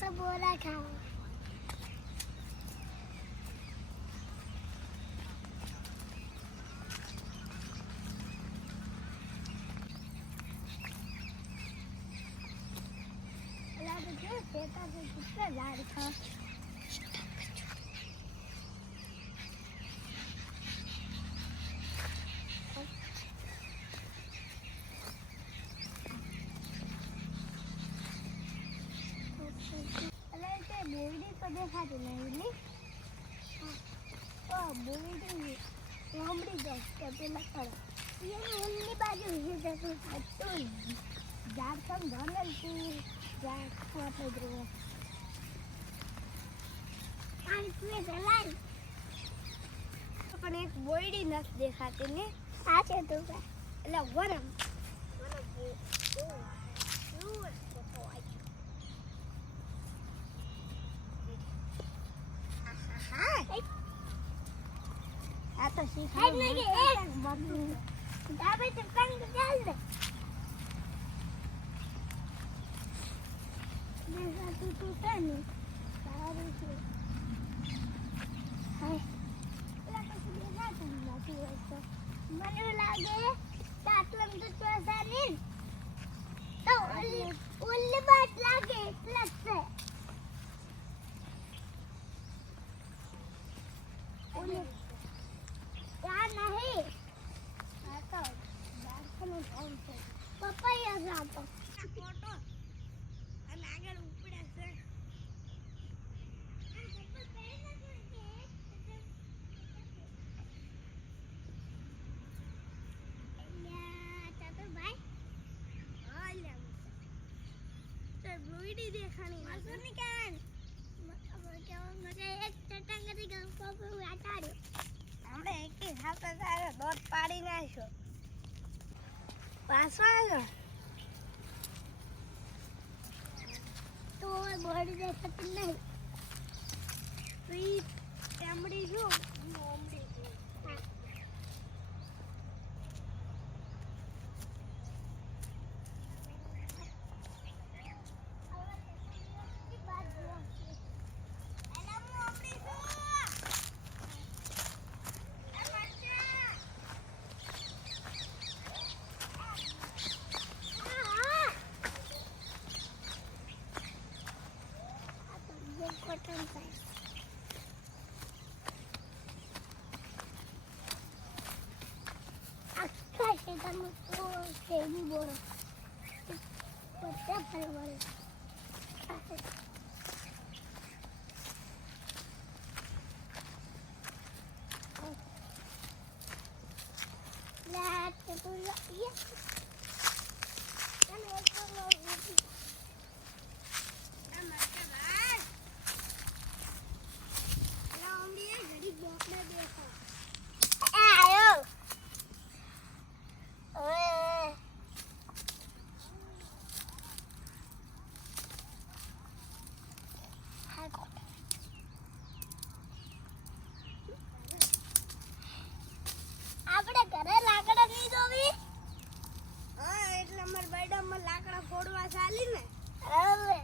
બોરા ખાવા ઝાડ ખા બોયડી તો દેખાતી નહીં બોયડી સાંભળી જાઉં કે પેલા કરો એની બાજુ જતું હતું ઝાડ સમ ધનેલ તું ઝાડ આપણે જોવો પાણી પીએ ચલાય પણ એક બોયડી નથી દેખાતી ને આ છે તો એટલે ગરમ આ તો શીખાય નહીં કે એક દાબે તો કાંગ ચાલ દે દેખા તું તને સારું છે હાય પેલા પછી દેખાતું નથી હોય તો મને લાગે તાતલમ તો ચોસા નહીં તો ઓલી બાત લાગે એટલે છે ઓલી यार नहीं आता बाहर में कौन से पपाया जाता फोटो અને આગળ ઉપડે છે આ ચપ્પલ પહેરી નથી કે યા ચાતો ભાઈ હા લે તો બ્લુઈડી દેખાણી માસુ નિકાલ હવે કેવો મજા એક ચટંગ કરી ગયો પપ્પુ આટાડ્યો આપણે એકી સાથે તારે દોટ પાડી નાખ્યો પાછો આવ્યો તો બોડી દેખાતી નહીં સ્વીટ ચામડી જો ઓમડી Baby boy, what's up, everybody? Let's go. Yes. આપણે ઘરે લાકડા નહીં દોવી હા એટલે અમાર બેડમાં લાકડા ફોડવા ચાલી ને હવે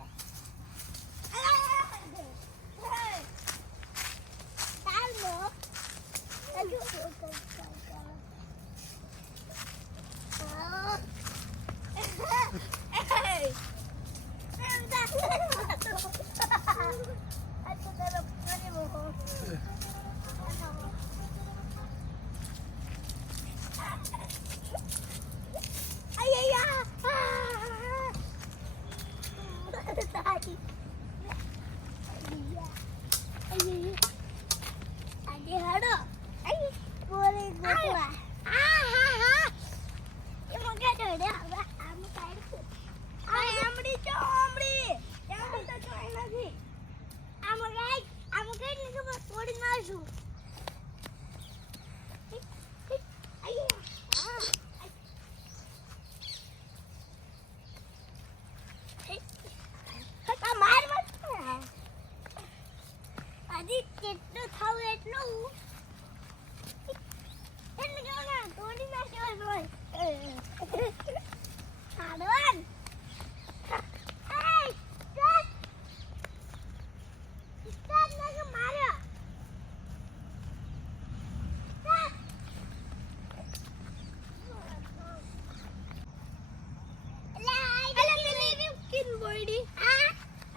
કેટલું થાવ એટલું એટલે કેવા તોડી નાખ્યો હોય હાડવાન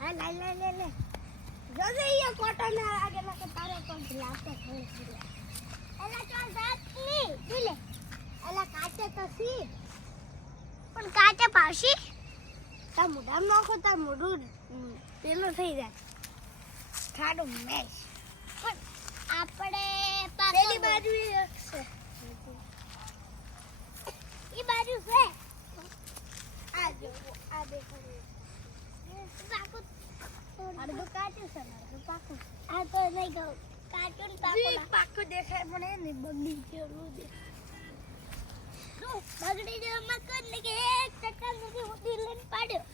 હા લે જોજે એ કોટો ના લાગે ના કે તારે કોણ લાગતો થોડી એલા ચાલ જાત ની દિલે એલા કાચે તો સી પણ કાચે પાસી તા મુડામ નોખો તા મુડું પેલો થઈ જાય ખાડું મેશ પણ આપણે પેલી બાજુ છે ઈ બાજુ છે આ જો આ દેખો પાકું અડધું કાચું છે અડધું પાકું આ તો નહીં કહું કાચું ને પાકું દેખાય પણ એ નહીં બગડી જેવું દેખાય બગડી જેવું મકર ને કે એક ટકા નથી હોતી લઈને પાડ્યો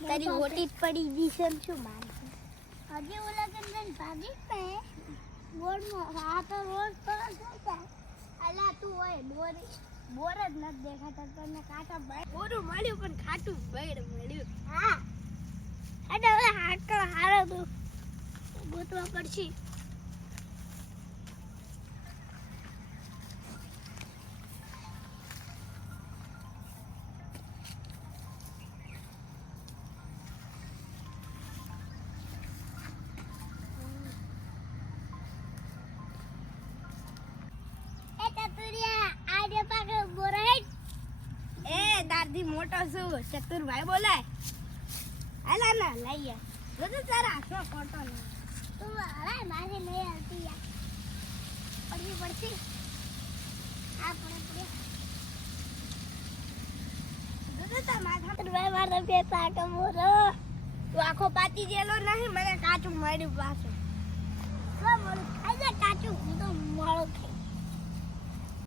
તારી હોટી જ પડી ગઈ છે શું માનશે હજી ઓલા કંદન ભાગી પે બોરમાં આ તો રોજ પર જોતા અલા તું હોય બોર જ નથી દેખાતા તને કાચા બળ બોરું મળ્યું પણ ખાટું બળ મળ્યું હા અરે હવે હાકળ હારો તો ગોતવા પડશે દાદી મોટો છું ચતુરભાઈ બોલાય હાલા ના લઈએ બધું તારા હાથમાં કોટો ને તું હવે મારે નહીં આવતી યાર પડવી પડશે આ પડે બધું તાર માથા ચતુરભાઈ મારે બે પાટો મોરો તું આખો પાતી જેલો નહીં મને કાચું મળ્યું પાછું